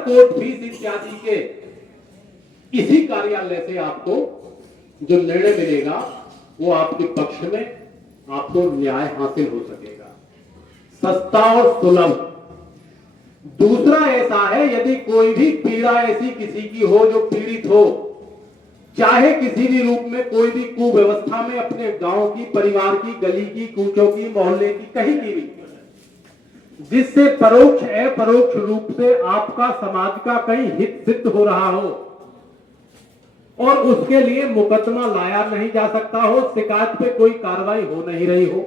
Court fees इत्यादि के इसी कार्यालय से आपको जो निर्णय मिलेगा वो आपके पक्ष में आपको न्याय हासिल हो सकेगा, सस्ता और सुलभ। दूसरा ऐसा है, यदि कोई भी पीड़ा ऐसी किसी की हो जो पीड़ित हो, चाहे किसी भी रूप में, कोई भी कुव्यवस्था में, अपने गांव की, परिवार की, गली की, कूचों की, मोहल्ले की, कहीं की भी, जिससे परोक्ष अपरोक्ष रूप से आपका समाज का कहीं हित सिद्ध हो रहा हो और उसके लिए मुकदमा लाया नहीं जा सकता हो, शिकायत पे कोई कार्रवाई हो नहीं रही हो।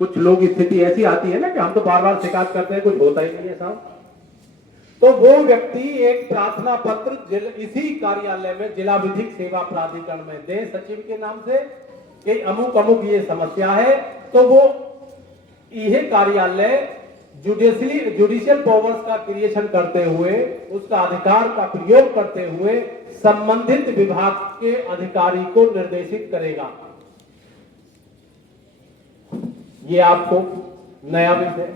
कुछ लोग स्थिति ऐसी आती है ना कि हम तो बार बार शिकायत करते हैं, कुछ होता ही नहीं है साहब। तो वो व्यक्ति एक प्रार्थना पत्र इसी कार्यालय में, जिला विधिक सेवा प्राधिकरण में दे, सचिव के नाम से कि अमुक अमुक ये समस्या है, तो वो यह कार्यालय जुडिशियल पावर्स का क्रिएशन करते हुए, उसका अधिकार का प्रयोग करते हुए संबंधित विभाग के अधिकारी को निर्देशित करेगा। ये आपको नया विषय।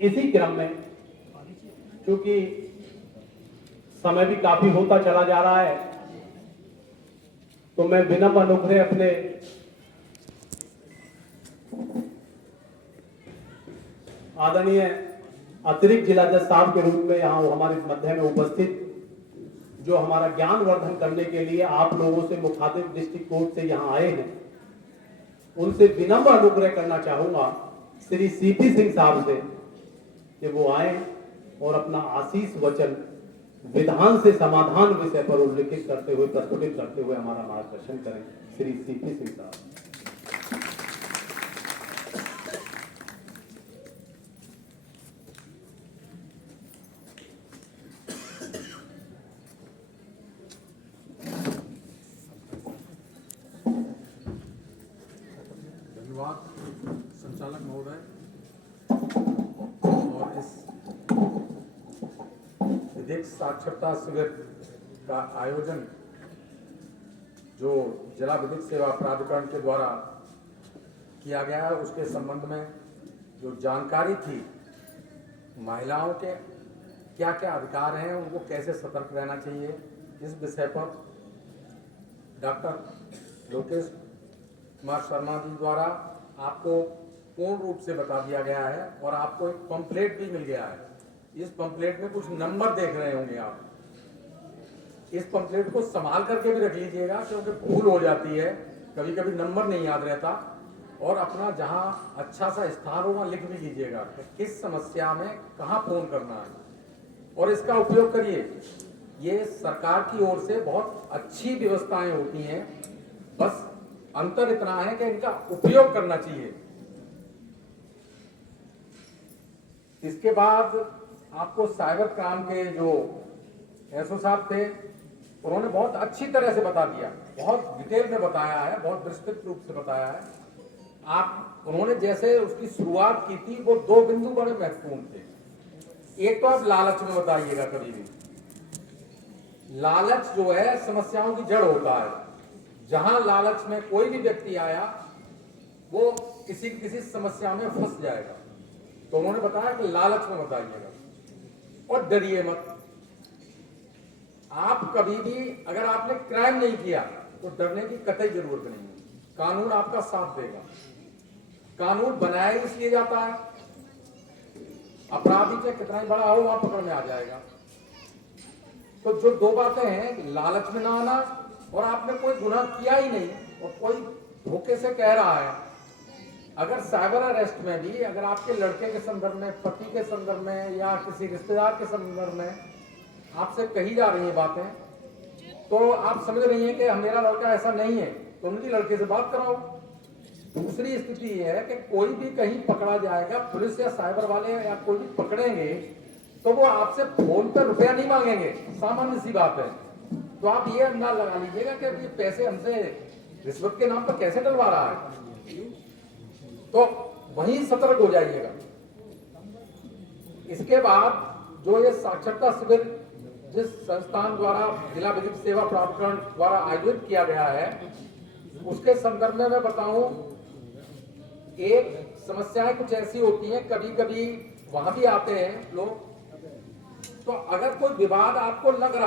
इसी क्रम में, क्योंकि समय भी काफी होता चला जा रहा है, तो मैं विनम्र अनुग्रह अपने आदरणीय अतिरिक्त जिला जज साहब के रूप में यहाँ हमारे मध्य में उपस्थित, जो हमारा ज्ञान वर्धन करने के लिए आप लोगों से मुखातिब डिस्ट्रिक्ट कोर्ट से यहाँ आए हैं, उनसे विनम्र अनुग्रह करना चाहूंगा श्री सीपी सिंह साहब से कि वो आए और अपना आशीष वचन विधान से समाधान विषय पर उल्लेखित करते हुए, प्रस्तुत करते हुए हमारा मार्गदर्शन करें। श्री सीपी सिंह साहब। संचालक महोदय, और इस विधिक साक्षरता शिविर का आयोजन जो जिला विधिक सेवा प्राधिकरण के द्वारा किया गया है, उसके संबंध में जो जानकारी थी, महिलाओं के क्या क्या अधिकार हैं, उनको कैसे सतर्क रहना चाहिए, इस विषय पर डॉक्टर लोकेश कुमार शर्मा जी द्वारा आपको पूर्ण रूप से बता दिया गया है। और आपको एक पंपलेट भी मिल गया है। इस पंपलेट में कुछ नंबर देख रहे होंगे आप। इस पंपलेट को संभाल करके भी रख लीजिएगा, क्योंकि भूल हो जाती है, कभी कभी नंबर नहीं याद रहता। और अपना जहां अच्छा सा स्थान हो वहां लिख भी लीजिएगा कि किस समस्या में कहां फोन करना है, और इसका उपयोग करिए। ये सरकार की ओर से बहुत अच्छी व्यवस्थाएं होती हैं, बस अंतर इतना है कि इनका उपयोग करना चाहिए। इसके बाद आपको साइबर क्राइम के जो एसओ साहब थे, उन्होंने बहुत अच्छी तरह से बता दिया, बहुत डिटेल में बताया है, बहुत विस्तृत रूप से बताया है। उन्होंने जैसे उसकी शुरुआत की थी, वो दो बिंदु बड़े महत्वपूर्ण थे। एक तो आप लालच में बताइएगा, कभी भी लालच जो है समस्याओं की जड़ होता है। जहां लालच में कोई भी व्यक्ति आया, वो किसी किसी समस्या में फंस जाएगा। तो उन्होंने बताया कि लालच में बताइएगा और डरिए मत। आप कभी भी, अगर आपने क्राइम नहीं किया तो डरने की कतई जरूरत नहीं है। कानून आपका साथ देगा। कानून बनाया इसलिए जाता है, अपराधी चाहे कितना ही बड़ा हो वहां पकड़ में आ जाएगा। तो जो दो बातें हैं, लालच में ना आना और आपने कोई गुनाह किया ही नहीं और कोई धोखे से कह रहा है। अगर साइबर अरेस्ट में भी अगर आपके लड़के के संदर्भ में, पति के संदर्भ में या किसी रिश्तेदार के संदर्भ में आपसे कही जा रही है बातें, तो आप समझ रही हैं कि मेरा लड़का ऐसा नहीं है, तो उनकी लड़के से बात कराओ। दूसरी स्थिति यह है कि कोई भी कहीं पकड़ा जाएगा, पुलिस या साइबर वाले या कोई भी पकड़ेंगे, तो वो आपसे फोन पर रुपया नहीं मांगेंगे, सामान्य सी बात है। तो आप ये अंदाज लगा लीजिएगा कि ये पैसे हमसे रिश्वत के नाम पर कैसे डलवा रहा है, तो वहीं सतर्क हो जाइएगा। इसके बाद जो ये साक्षरता शिविर जिस संस्थान द्वारा जिला विधिक सेवा प्राधिकरण द्वारा आयोजित किया गया है, उसके संदर्भ में मैं बताऊं, एक समस्याएं कुछ ऐसी होती हैं, कभी कभी वहां भी आते हैं लोग तो अगर कोई विवाद आपको लग रहा